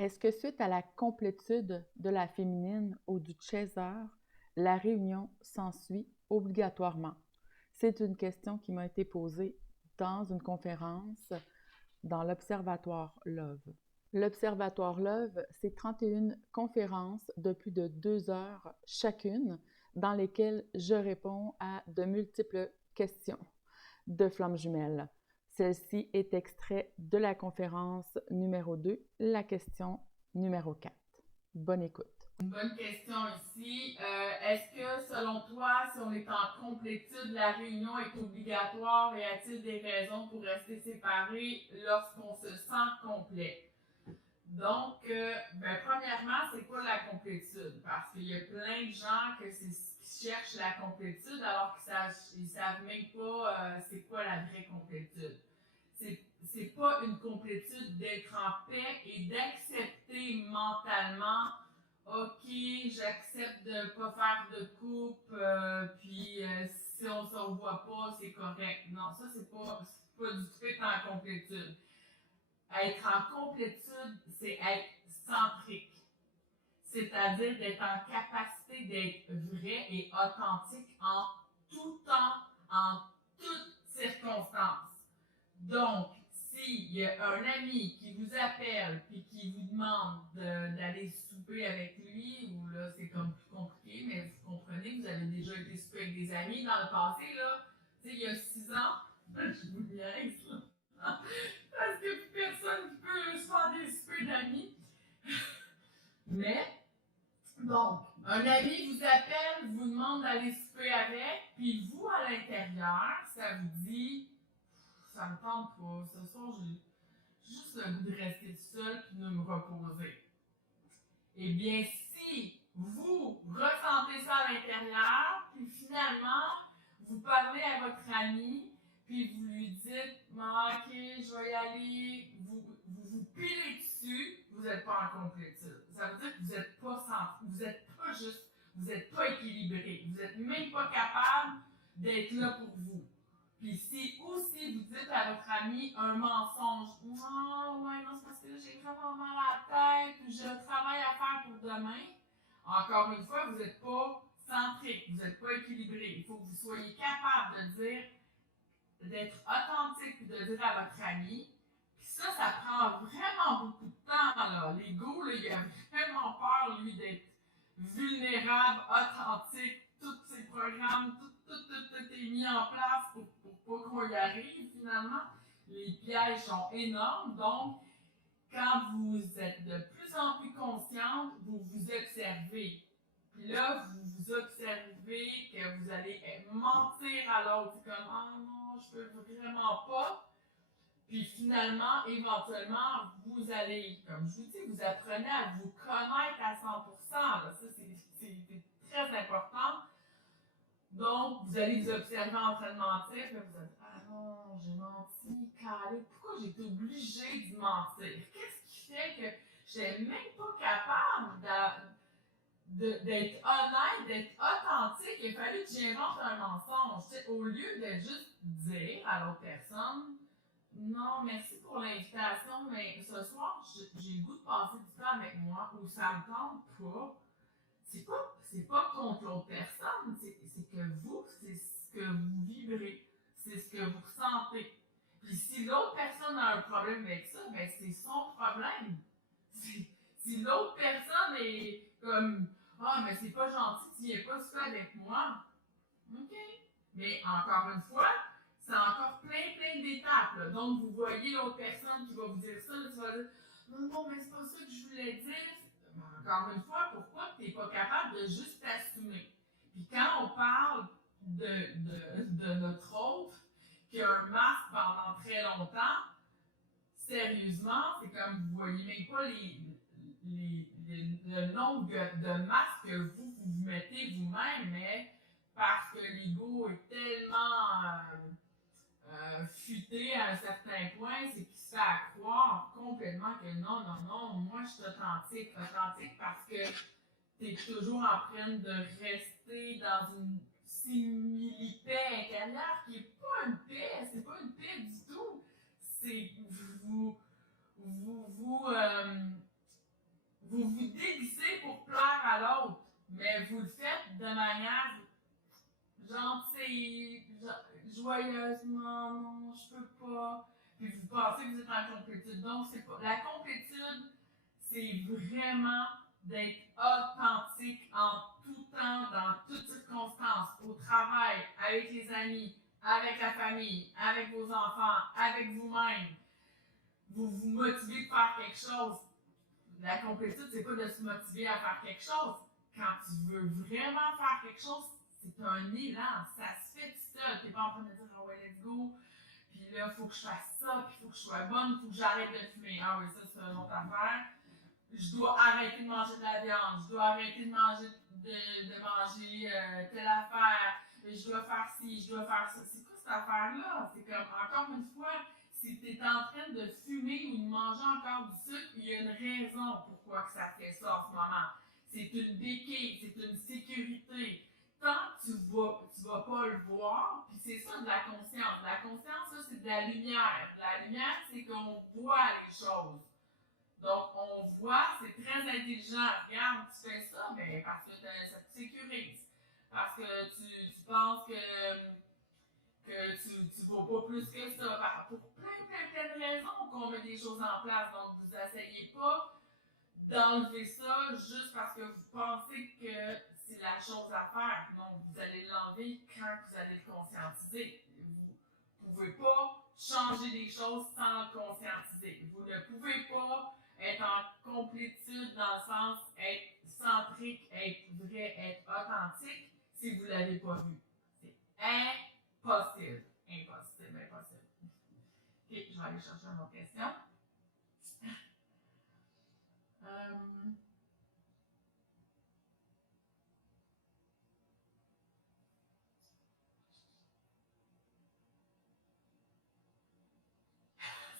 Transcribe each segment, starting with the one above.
Est-ce que suite à la complétude de la féminine ou du chaser, la réunion s'ensuit obligatoirement? C'est une question qui m'a été posée dans une conférence dans l'Observatoire Love. L'Observatoire Love, c'est 31 conférences de plus de 2 heures chacune dans lesquelles je réponds à de multiples questions de flammes jumelles. Celle-ci est extrait de la conférence numéro 2, la question numéro 4. Bonne écoute. Une bonne question ici. Est-ce que, selon toi, si on est en complétude, la réunion est obligatoire et a-t-il des raisons pour rester séparés lorsqu'on se sent complet? Donc, premièrement, c'est quoi la complétude? Parce qu'il y a plein de gens qui cherchent la complétude alors qu'ils savent même pas c'est quoi la vraie complétude. C'est pas une complétude d'être en paix et d'accepter mentalement, ok, j'accepte de pas faire de coupe, puis si on se revoit pas, c'est correct. Non, ça c'est pas du tout être en complétude. Être en complétude, c'est être centrique. C'est-à-dire d'être en capacité d'être vrai et authentique en tout temps, en toutes circonstances. Donc, s'il y a un ami qui vous appelle et qui vous demande d'aller souper avec lui, ou là c'est comme plus compliqué, mais vous comprenez, vous avez déjà été souper avec des amis dans le passé, là, tu sais, il y a 6 ans, je vous niaise, là. Parce que plus personne ne peut se faire des soupers d'amis. Mais, donc, un ami vous appelle, vous demande d'aller souper avec, puis vous, à l'intérieur, ça vous dit ça me tente pas, ce soir, j'ai juste le goût de rester seul puis de me reposer. Eh bien, si vous ressentez ça à l'intérieur, puis finalement, vous parlez à votre ami, puis vous lui dites, ok, je vais y aller, vous pilez dessus, vous n'êtes pas en complétude. Ça veut dire que vous n'êtes pas centré, vous n'êtes pas juste, vous n'êtes pas équilibré, vous n'êtes même pas capable d'être là pour vous. Puis si aussi vous dites à votre ami un mensonge, non, ouais, non, c'est parce que là, j'ai vraiment mal à la tête, ou j'ai un travail à faire pour demain, encore une fois, vous n'êtes pas centrique, vous n'êtes pas équilibré. Il faut que vous soyez capable de dire, d'être authentique, de dire à votre ami. Puis ça prend vraiment beaucoup de temps, là. L'ego, là, il a vraiment peur, lui, d'être vulnérable, authentique, tous ces programmes, tout est mis en place pour pas qu'on y arrive, finalement. Les pièges sont énormes, donc, quand vous êtes de plus en plus consciente, vous vous observez. Puis là, vous vous observez que vous allez mentir à l'autre. C'est comme, ah non, je peux vraiment pas. Puis finalement, éventuellement, vous allez, comme je vous dis, vous apprenez à vous connaître à 100%. Là. Ça, c'est très important. Donc, vous allez vous observer en train de mentir, puis vous allez, ah non, j'ai menti, calé, pourquoi j'ai été obligée de mentir? Qu'est-ce qui fait que je n'étais même pas capable d'être honnête, d'être authentique? Il a fallu que j'invente un mensonge. T'sais, au lieu de juste dire à l'autre personne, non, merci pour l'invitation, mais ce soir, j'ai le goût de passer du temps avec moi, ou ça me tente pas. C'est pas contre l'autre personne, c'est que vous, c'est ce que vous vibrez, c'est ce que vous ressentez. Puis si l'autre personne a un problème avec ça, ben c'est son problème. Si l'autre personne est comme, ah, mais c'est pas gentil, tu viens pas se faire avec moi. OK. Mais encore une fois, c'est encore plein d'étapes. Là. Donc, vous voyez l'autre personne qui va vous dire ça, là, tu vas dire, non, mais c'est pas ça que je voulais dire. Encore une fois, pourquoi tu n'es pas capable de juste t'assumer? Puis quand on parle de notre autre qui a un masque pendant très longtemps, sérieusement, c'est comme vous voyez même pas le nombre de masques que vous mettez vous-même, mais parce que l'ego est tellement futé à un certain point, c'est qu'il se fait croire complètement que non, moi je suis authentique parce que tu es toujours en train de rester dans une simili-paix intérieure qui n'est pas une paix, c'est pas une paix du tout. C'est vous manière gentille, joyeusement, non, je peux pas. Puis vous pensez que vous êtes en complétude. Donc, c'est pas. La complétude, c'est vraiment d'être authentique en tout temps, dans toutes circonstances, au travail, avec les amis, avec la famille, avec vos enfants, avec vous-même. Vous vous motivez de faire quelque chose. La complétude, c'est pas de se motiver à faire quelque chose. Quand tu veux vraiment faire quelque chose, c'est un élan, ça se fait tout seul. T'es pas en train de dire, oh ouais, let's go. Puis là, il faut que je fasse ça, puis il faut que je sois bonne, il faut que j'arrête de fumer. Ah oui, ça, c'est une autre affaire. Je dois arrêter de manger de la viande, je dois arrêter de manger, telle affaire, je dois faire ci, je dois faire ça. C'est quoi cette affaire-là? C'est comme, encore une fois, si tu es en train de fumer ou de manger encore du sucre, il y a une raison pourquoi que ça fait ça en ce moment. C'est une béquille, c'est une sécurité. Tant que tu vas pas le voir, puis c'est ça de la conscience. La conscience, ça, c'est de la lumière. La lumière, c'est qu'on voit les choses. Donc, on voit, c'est très intelligent. Regarde, tu fais ça, mais parce que ça te sécurise. Parce que tu penses que tu vaux pas plus que ça. Pour plein de raisons qu'on met des choses en place. Donc, vous n'essayez pas d'enlever ça juste parce que vous pensez que c'est la chose à faire. Non, vous allez l'enlever quand vous allez le conscientiser. Vous ne pouvez pas changer des choses sans le conscientiser. Vous ne pouvez pas être en complétude dans le sens être centrique, être vrai, être authentique si vous ne l'avez pas vu. C'est impossible. Impossible. Ok, je vais aller chercher une autre question.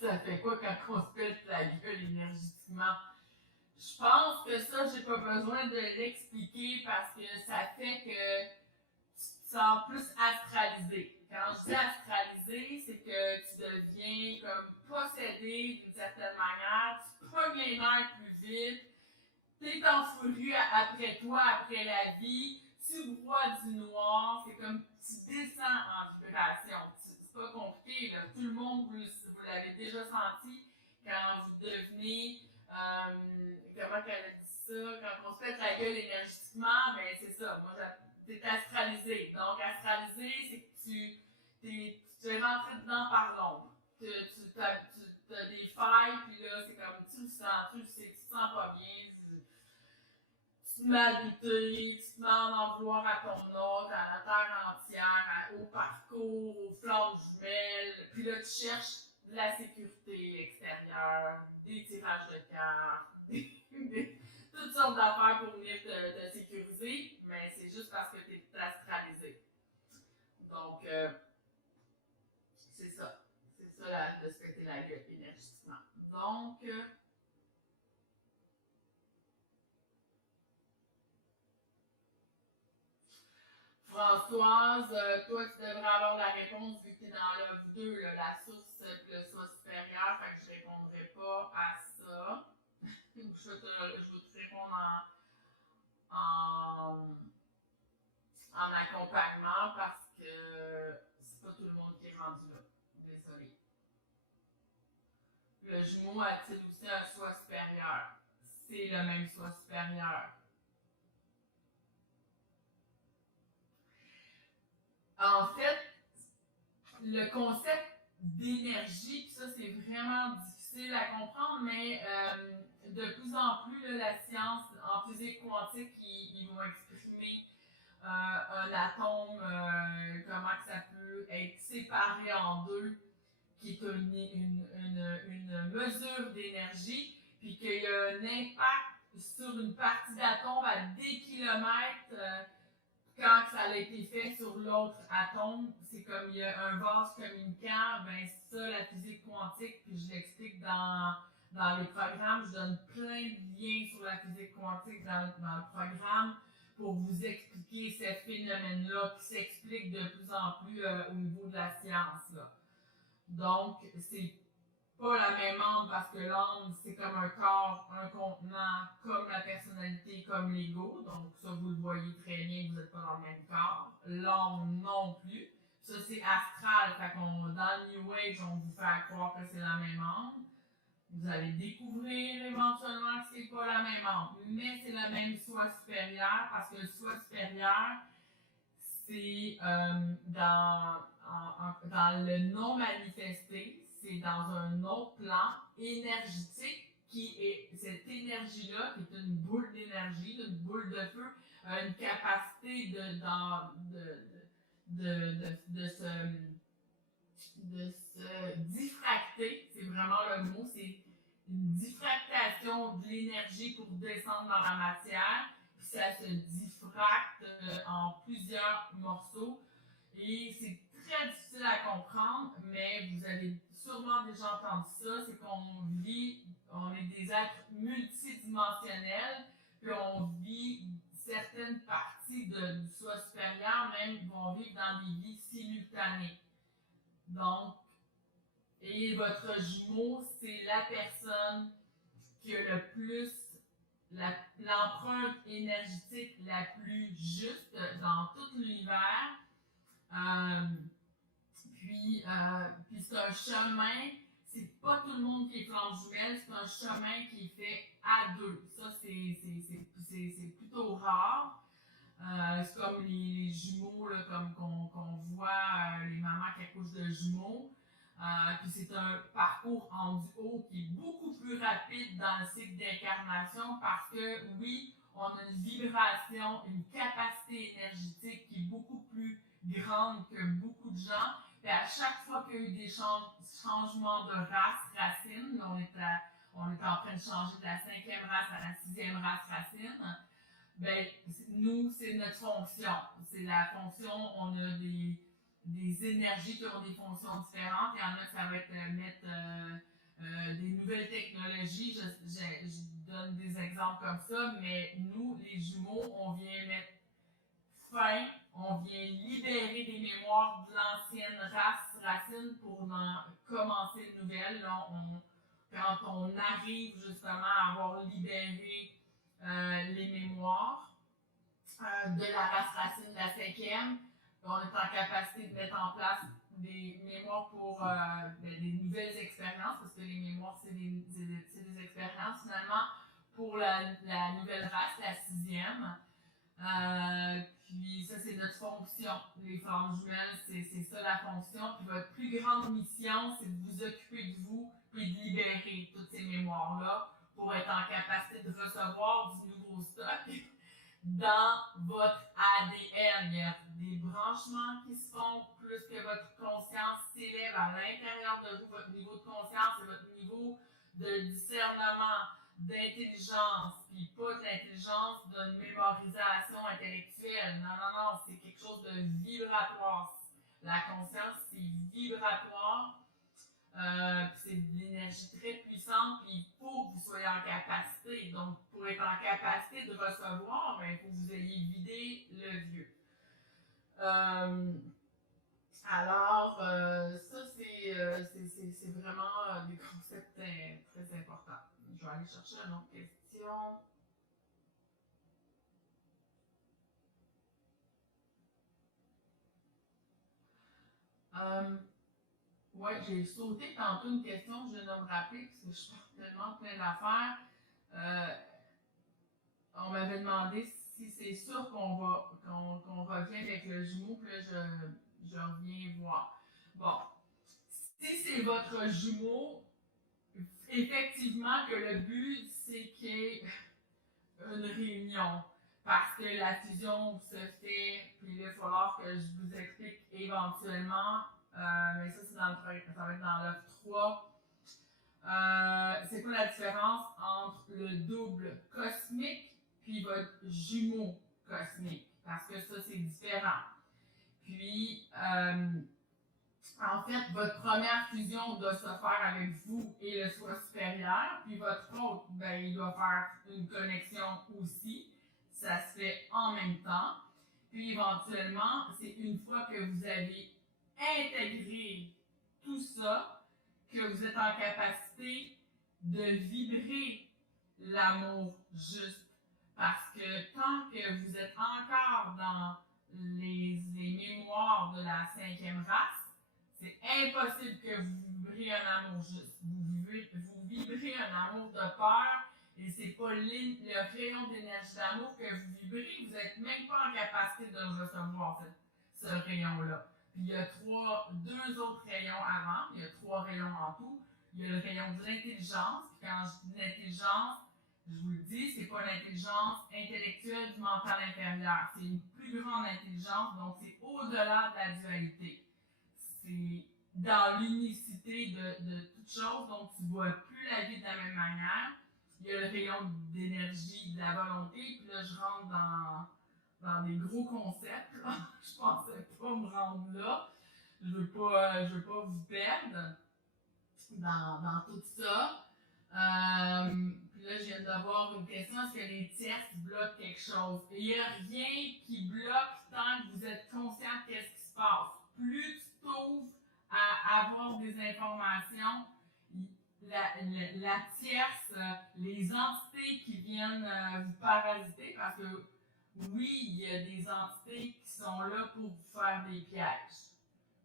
Ça fait quoi quand on se pète la gueule énergétiquement? Je pense que ça, j'ai pas besoin de l'expliquer parce que ça fait que tu te sens plus astralisé. Quand je dis astralisé, c'est que tu deviens comme possédé d'une certaine manière, tu pognes les nerfs plus vite, t'es en furie après toi, après la vie, tu vois du noir, c'est comme tu descends en vibration. C'est pas compliqué, là. Tout le monde, vous l'avez déjà senti quand vous devenez, comment qu'elle a dit ça, quand on se pète la gueule énergétiquement, mais c'est ça, moi, t'es astralisé. Donc, astralisé, c'est que tu es rentré dedans par l'ombre. Tu as des failles, puis là, c'est comme, tu le sens, tu le sais, tu te sens pas bien, tu te mets à douter, tu te mets à en vouloir à ton autre, à la terre entière, au parcours, aux flammes jumelles, puis là, tu cherches de la sécurité extérieure, des tirages de cartes, toutes sortes d'affaires pour venir te sécuriser, mais c'est juste parce que tu es astralisé. Donc, c'est ça. C'est ça de se péter la gueule énergétiquement. Donc, Françoise, toi, tu devrais avoir la réponse vu que tu es dans le 2, la source et le soi supérieur, fait que je ne répondrai pas à ça. je vais te répondre en accompagnement parce que c'est pas tout le monde qui est rendu là. Désolée. Le jumeau a-t-il aussi un soi supérieur? C'est le même soi supérieur. En fait, le concept d'énergie, puis ça c'est vraiment difficile à comprendre, mais de plus en plus, là, la science en physique quantique, ils vont exprimer un atome, comment que ça peut être séparé en deux, qui est une mesure d'énergie, puis qu'il y a un impact sur une partie d'atome à des kilomètres quand ça a été fait sur l'autre atome. C'est comme il y a un vase communicant, ben c'est ça la physique quantique, puis je l'explique dans les programmes. Je donne plein de liens sur la physique quantique dans le programme pour vous expliquer ces phénomènes-là qui s'expliquent de plus en plus au niveau de la science. Là. Donc, c'est pas la même âme parce que l'âme, c'est comme un corps, un contenant, comme la personnalité, comme l'ego. Donc, ça, vous le voyez très bien, vous n'êtes pas dans le même corps. L'âme non plus. Ça, c'est astral. Fait qu'on, dans le New Age, on vous fait croire que c'est la même âme. Vous allez découvrir éventuellement que c'est pas la même âme, mais c'est le même soi supérieur parce que le soi supérieur, c'est dans le non manifesté, c'est dans un autre plan énergétique qui est cette énergie-là, qui est une boule d'énergie, une boule de feu, une capacité de se diffracter, c'est vraiment le mot, c'est une diffractation de l'énergie pour descendre dans la matière, puis ça se diffracte en plusieurs morceaux et c'est très difficile à comprendre, mais vous avez sûrement déjà entendu ça, c'est qu'on vit, on est des êtres multidimensionnels, puis on vit certaines parties du soi supérieur, même vont vivre dans des vies simultanées. Donc, et votre jumeau, c'est la personne qui a le plus l'empreinte énergétique la plus juste dans tout l'univers. Puis c'est un chemin, c'est pas tout le monde qui est flamme jumelle, c'est un chemin qui est fait à deux. Ça, c'est plutôt rare. C'est comme les jumeaux, là, comme qu'on voit les mamans qui accouchent de jumeaux. Puis c'est un parcours en duo qui est beaucoup plus rapide dans le cycle d'incarnation parce que, oui, on a une vibration, une capacité énergétique qui est beaucoup plus grande que beaucoup de gens. Puis à chaque fois qu'il y a eu des changements de race, racine, on est en train de changer de la 5e race à la 6e race racine, ben, nous, c'est notre fonction. C'est la fonction, on a des énergies qui ont des fonctions différentes. Il y en a que ça va être mettre des nouvelles technologies. Je donne des exemples comme ça, mais nous, les jumeaux, on vient mettre fin, on vient libérer des mémoires de l'ancienne racine pour commencer une nouvelle. Là, quand on arrive justement à avoir libéré les mémoires de la race racine de la 5e, on est en capacité de mettre en place des mémoires pour des nouvelles expériences, parce que les mémoires, c'est des expériences finalement pour la nouvelle race, la 6e. Puis ça, c'est notre fonction. Les flammes jumelles, c'est ça la fonction. Puis votre plus grande mission, c'est de vous occuper de vous puis de libérer toutes ces mémoires-là pour être en capacité de recevoir du nouveau stock dans votre ADN. Il y a des branchements qui se font plus que votre conscience s'élève à l'intérieur de vous, votre niveau de conscience et votre niveau de discernement, d'intelligence, puis pas de l'intelligence d'une mémorisation intellectuelle. Non, non, non, c'est quelque chose de vibratoire. La conscience, c'est vibratoire. C'est de l'énergie très puissante, puis il faut que vous soyez en capacité. Donc, pour être en capacité de recevoir, ben, il faut que vous ayez vidé le vieux. Alors, ça, c'est vraiment des concepts très importants. Je vais aller chercher une autre question. Ouais, j'ai sauté tantôt une question, je viens de me rappeler, parce que je parle tellement plein d'affaires. On m'avait demandé si c'est sûr qu'on revient avec le jumeau, puis là, je reviens voir. Bon, si c'est votre jumeau, effectivement que le but, c'est qu'il y ait une réunion. Parce que la fusion se fait, puis il va falloir que je vous explique éventuellement, mais ça, ça va être dans l'œuvre 3. C'est quoi la différence entre le double cosmique puis votre jumeau cosmique? Parce que ça, c'est différent. Puis, en fait, votre première fusion doit se faire avec vous et le soi supérieur, puis votre autre, ben, il doit faire une connexion aussi. Ça se fait en même temps. Puis, éventuellement, c'est une fois que vous avez intégré tout ça, que vous êtes en capacité de vibrer l'amour juste. Parce que tant que vous êtes encore dans les mémoires de la 5e race, c'est impossible que vous vibrez un amour juste. Vous vibrez un amour de peur et c'est pas le rayon d'énergie d'amour que vous vibrez. Vous n'êtes même pas en capacité de recevoir ce rayon-là. Puis il y a deux autres rayons avant. Il y a 3 rayons en tout. Il y a le rayon de l'intelligence. Puis quand je dis l'intelligence, je vous le dis, c'est pas l'intelligence intellectuelle du mental inférieur. C'est une plus grande intelligence, donc c'est au-delà de la dualité. C'est dans l'unicité de toute chose, donc tu ne vois plus la vie de la même manière. Il y a le rayon d'énergie, de la volonté, puis là je rentre dans des gros concepts. Je pensais pas me rendre là. Je veux pas vous perdre dans tout ça. Puis là, je viens d'avoir une question, est-ce que les tierces bloquent quelque chose? Il n'y a rien qui bloque tant que vous êtes conscient de ce qui se passe. Plus tu t'ouvres à avoir des informations, la tierce, les entités qui viennent vous parasiter, parce que oui, il y a des entités qui sont là pour vous faire des pièges.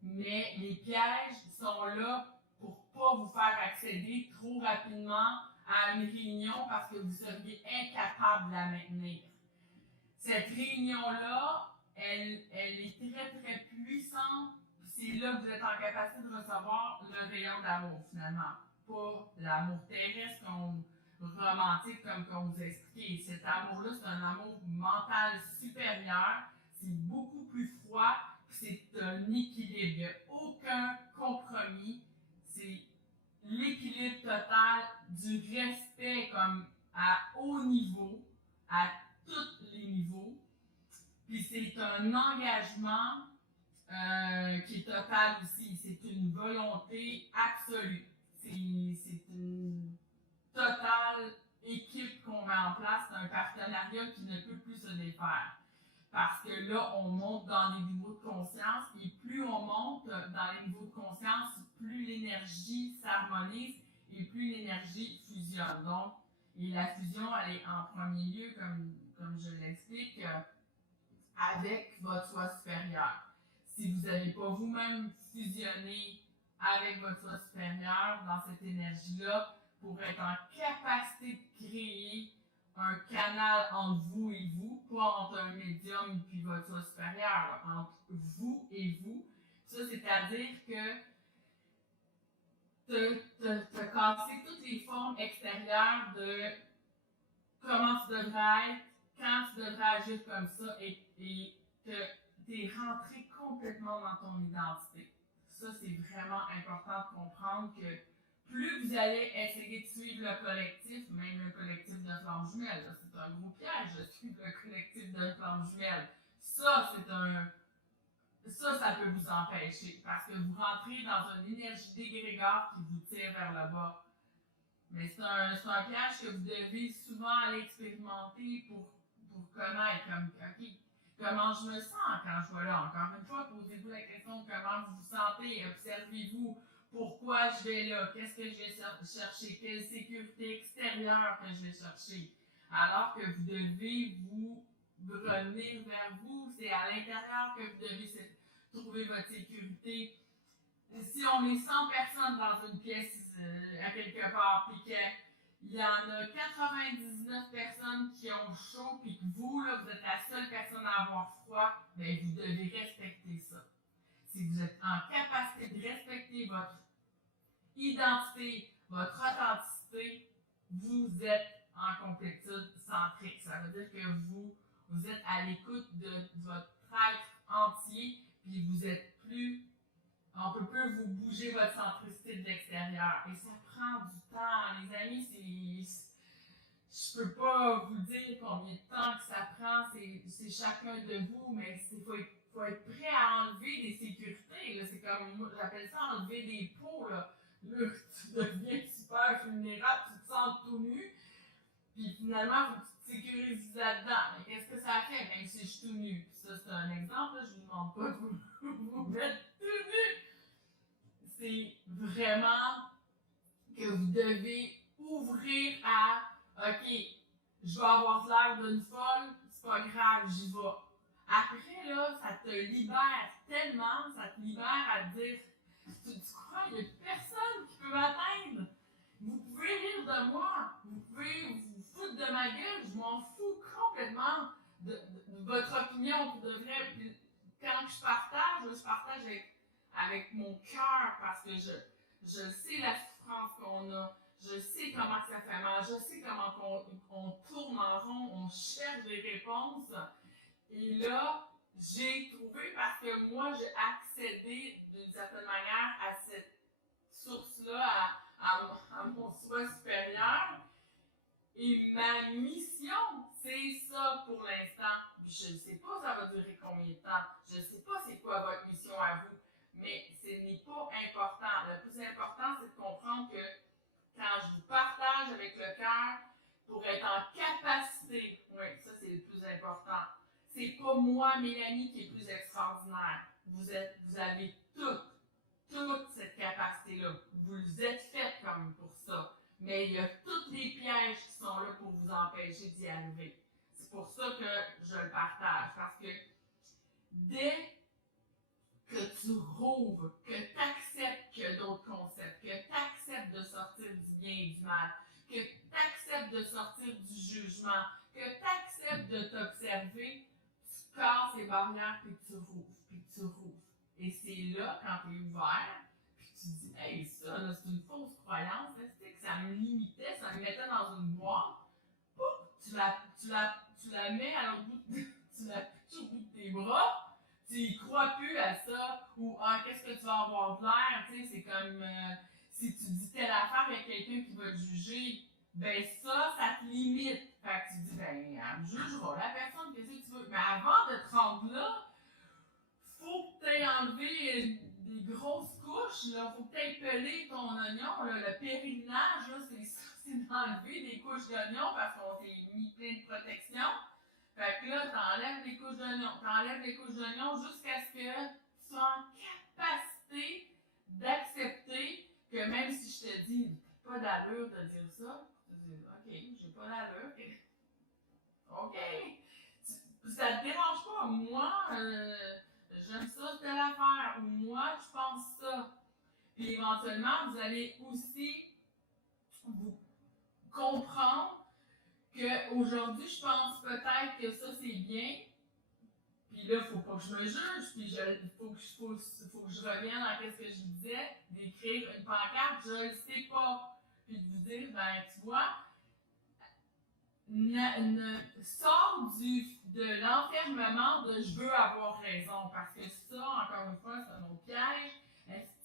Mais les pièges sont là pour ne pas vous faire accéder trop rapidement à une réunion parce que vous seriez incapable de la maintenir. Cette réunion-là, elle est très très puissante. C'est là que vous êtes en capacité de recevoir le rayon d'amour finalement. Pas l'amour terrestre romantique comme qu'on vous a expliqué. Cet amour-là, c'est un amour mental supérieur. C'est beaucoup plus froid. C'est un équilibre. Il n'y a aucun compromis. C'est l'équilibre total du respect comme à haut niveau, à tous les niveaux. Puis c'est un engagement qui est total aussi. C'est une volonté absolue. C'est une totale équipe qu'on met en place. C'est un partenariat qui ne peut plus se défaire. Parce que là, on monte dans les niveaux de conscience et plus on monte dans les niveaux de conscience, plus l'énergie s'harmonise et plus l'énergie fusionne. Donc, et la fusion, elle est en premier lieu, comme je l'explique, avec votre soi supérieur. Si vous n'avez pas vous-même fusionné avec votre soi supérieur dans cette énergie-là, pour être en capacité de créer un canal entre vous et vous, pas entre un médium et votre soi supérieur, là, entre vous et vous. Ça, c'est-à-dire que te casser toutes les formes extérieures de comment tu devrais être, quand tu devrais agir comme ça, et que tu es rentré complètement dans ton identité. Ça, c'est vraiment important de comprendre que plus vous allez essayer de suivre le collectif, même le collectif de flammes jumelles, c'est un gros piège de suivre le collectif de flammes jumelles. Ça peut vous empêcher parce que vous rentrez dans une énergie d'égrégore qui vous tire vers le bas. Mais c'est un piège que vous devez souvent aller expérimenter pour connaître, comme, OK, comment je me sens quand je vais là. Encore une fois, posez-vous la question de comment vous vous sentez, observez-vous. Pourquoi je vais là? Qu'est-ce que je vais chercher? Quelle sécurité extérieure que je vais chercher? Alors que vous devez vous revenir vers vous. C'est à l'intérieur que vous devez trouver votre sécurité. Si on est 100 personnes dans une pièce à quelque part, puis qu'il y en a 99 personnes qui ont chaud, puis que vous, là, vous êtes la seule personne à avoir froid, bien, vous devez respecter ça. Si vous êtes en capacité de respecter votre identité, votre authenticité, vous êtes en complétude centrique. Ça veut dire que vous êtes à l'écoute de votre être entier, puis vous êtes plus. On peut plus vous bouger votre centricité de l'extérieur. Et ça prend du temps. Les amis, je peux pas vous dire combien de temps que ça prend. C'est chacun de vous, mais il faut être prêt à enlever des sécurités. C'est comme, moi, j'appelle ça enlever des peaux. Là, tu deviens super vulnérable, tu te sens tout nu. Puis finalement, il faut que tu te sécurises là-dedans. Mais qu'est-ce que ça fait, même si je suis tout nu? Puis ça, c'est un exemple. Là, je ne vous demande pas de vous mettre tout nu. C'est vraiment que vous devez ouvrir à OK, je vais avoir l'air d'une folle, c'est pas grave, j'y vais. Après, là, ça te libère tellement, ça te libère à te dire tu crois, il n'y a personne qui peut m'atteindre. Vous pouvez rire de moi, vous pouvez vous foutre de ma gueule, je m'en fous complètement de votre opinion pour de vrai. Puis, quand je partage avec mon cœur parce que je sais la souffrance qu'on a, je sais comment ça fait mal, je sais comment on tourne en rond, on cherche des réponses. Et là, j'ai trouvé, parce que moi, j'ai accédé d'une certaine manière à cette source-là, à mon soi supérieur. Et ma mission, c'est ça pour l'instant. Je ne sais pas ça va durer combien de temps. Je ne sais pas c'est quoi votre mission à vous. Mais ce n'est pas important. Le plus important, c'est de comprendre que quand je vous partage avec le cœur, pour être en capacité, oui, ça c'est le plus important. C'est pas moi, Mélanie, qui est plus extraordinaire. Vous avez toute cette capacité-là. Vous êtes faite comme pour ça. Mais il y a tous les pièges qui sont là pour vous empêcher d'y arriver. C'est pour ça que je le partage. Parce que dès que tu rouvres, que tu acceptes qu'il y a d'autres concepts, que tu acceptes de sortir du bien et du mal, que tu acceptes de sortir du jugement, que tu acceptes de t'observer, tu casses les barrières puis tu rouvres, puis tu rouvres. Et c'est là, quand tu es ouvert, puis tu dis, hey, ça, là, c'est une fausse croyance, c'est que ça me limitait, ça me mettait dans une boîte. Pouf, tu la mets à l'autre bout tu la pitches au bout de tes bras, tu y crois plus à ça, ou ah, qu'est-ce que tu vas avoir de l'air, tu sais, c'est comme si tu dis telle affaire, il y a quelqu'un qui va te juger, ben ça te limite. Fait que tu dis, ben, elle me jugera, la personne, qu'est-ce que tu veux. Mais avant de te rendre là, faut que tu aies enlevé des grosses couches, là, faut que tu aies pelé ton oignon, là, le périnage, là, c'est d'enlever des couches d'oignon parce qu'on s'est mis plein de protection. Fait que là, t'enlèves les couches d'oignon jusqu'à ce que tu sois en capacité d'accepter que même si je te dis, pas d'allure de dire ça, tu dis, ok, j'ai pas d'allure, ok, ça te dérange pas, moi, j'aime ça, telle affaire, ou moi, je pense ça. Puis éventuellement, vous allez aussi vous comprendre qu'aujourd'hui, je pense peut-être que ça c'est bien, puis là, faut pas que je me juge, puis faut que je revienne à ce que je disais, d'écrire une pancarte, je le sais pas, puis de vous dire, ben tu vois, sors de l'enfermement de je veux avoir raison, parce que ça, encore une fois, c'est un autre piège.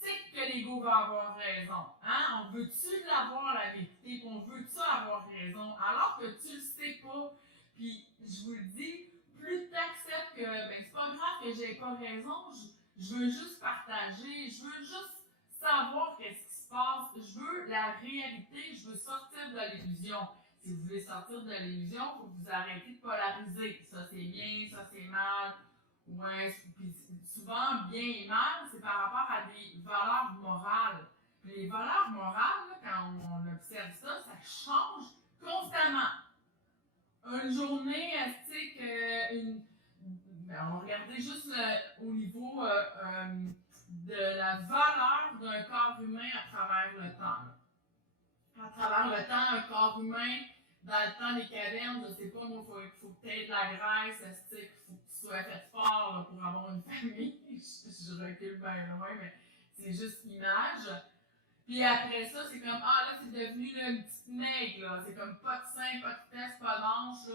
C'est que l'ego va avoir raison. Hein? On veut-tu l'avoir la vérité, on veut-tu avoir raison, alors que tu le sais pas. Puis je vous le dis, plus tu acceptes que ben, c'est pas grave que j'ai pas raison, je veux juste partager, je veux juste savoir qu'est-ce qui se passe, je veux la réalité, je veux sortir de l'illusion. Si vous voulez sortir de l'illusion, il faut que vous arrêtez de polariser. Ça c'est bien, ça c'est mal. Ouais, puis souvent, bien et mal, c'est par rapport à des valeurs morales. Puis les valeurs morales, là, quand on observe ça, ça change constamment. Une journée, ben, on va regarder juste au niveau de la valeur d'un corps humain à travers le temps. Là. À travers le temps, un corps humain, dans le temps des cavernes, je sais pas, moi, il faut que tu aies de la graisse, il faut que tu sois fait fort là, pour avoir une famille. je recule bien loin, mais c'est juste image. Puis après ça, c'est comme, ah là, c'est devenu là, une petite maigre, là. C'est comme pas de sein, pas de fesses, pas de hanches,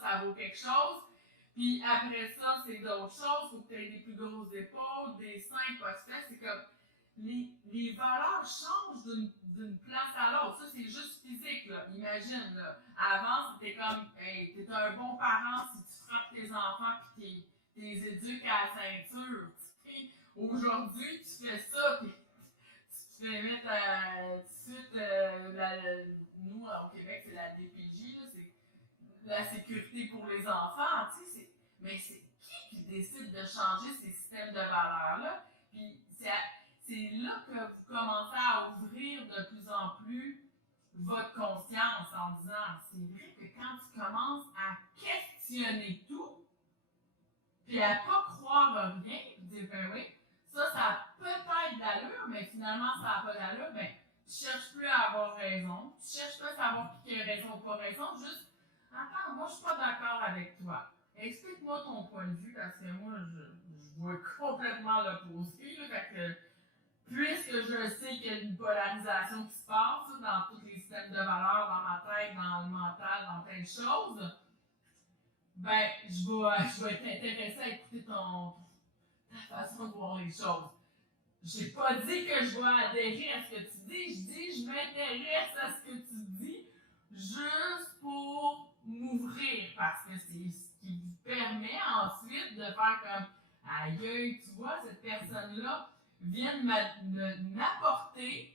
ça vaut quelque chose. Puis après ça, c'est d'autres choses. Faut que tu aies des plus grosses épaules, des seins, pas de fesses. C'est comme, les valeurs changent d'une place à l'autre. Ça, c'est juste physique, là. Imagine, là. Avant, c'était comme, hey, t'es un bon parent si tu frappes tes enfants pis t'es éduques à la ceinture. Aujourd'hui, tu fais ça pis tu te fais mettre tout de suite, nous, au Québec, c'est la DPJ, là, c'est la sécurité pour les enfants, tu sais. Mais c'est qui décide de changer ces systèmes de valeurs-là? Puis c'est là que vous commencez à ouvrir de plus en plus votre conscience en disant, c'est vrai que quand tu commences à questionner tout, puis à ne pas croire à rien, puis dire, ben oui, ça a peut-être d'allure, mais finalement, ça n'a pas d'allure, ben, tu ne cherches plus à avoir raison, tu ne cherches pas à savoir qui a raison ou pas raison, juste, attends, moi, je ne suis pas d'accord avec toi. Explique-moi ton point de vue, parce que moi, je vois complètement l'opposé, fait que, puisque je sais qu'il y a une polarisation qui se passe dans tous les systèmes de valeurs, dans ma tête, dans le mental, dans plein de choses, ben, je vais être intéressée à écouter ta façon de voir les choses. J'ai pas dit que je vais adhérer à ce que tu dis, je dis je m'intéresse à ce que tu dis juste pour m'ouvrir, parce que c'est ce qui vous permet ensuite de faire comme aïe, tu vois, cette personne-là vient de m'apporter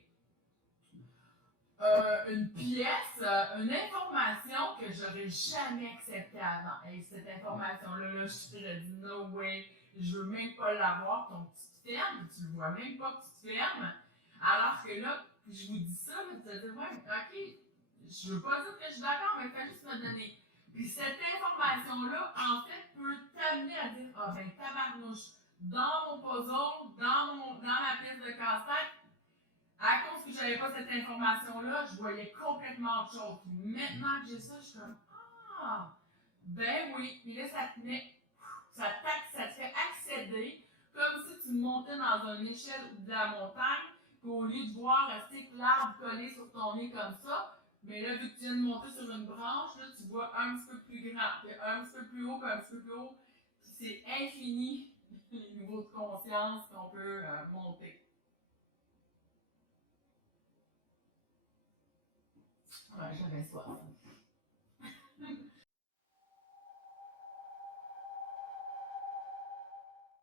une pièce, une information que j'aurais jamais acceptée avant. Et cette information-là, je te dis no way, je veux même pas l'avoir, donc tu te fermes, tu le vois même pas que tu te fermes. Alors que là, je vous dis ça, mais tu vas dire, ouais, ok, je veux pas dire que je suis d'accord, mais fais juste me donner. Puis cette information-là, en fait, peut t'amener à dire, ah ben tabarnouche, dans mon puzzle, dans ma pièce de casse-tête, à cause que je n'avais pas cette information-là, je voyais complètement autre chose. Puis maintenant que j'ai ça, je suis comme ah, ben oui. Puis là, ça te fait accéder comme si tu montais dans une échelle de la montagne, puis au lieu de voir rester l'arbre collé sur ton nez comme ça, mais là, vu que tu viens de monter sur une branche, là, tu vois un petit peu plus grand, puis un petit peu plus haut, puis un petit peu plus haut. Puis c'est infini les niveaux de conscience qu'on peut monter. Ouais, j'avais soif.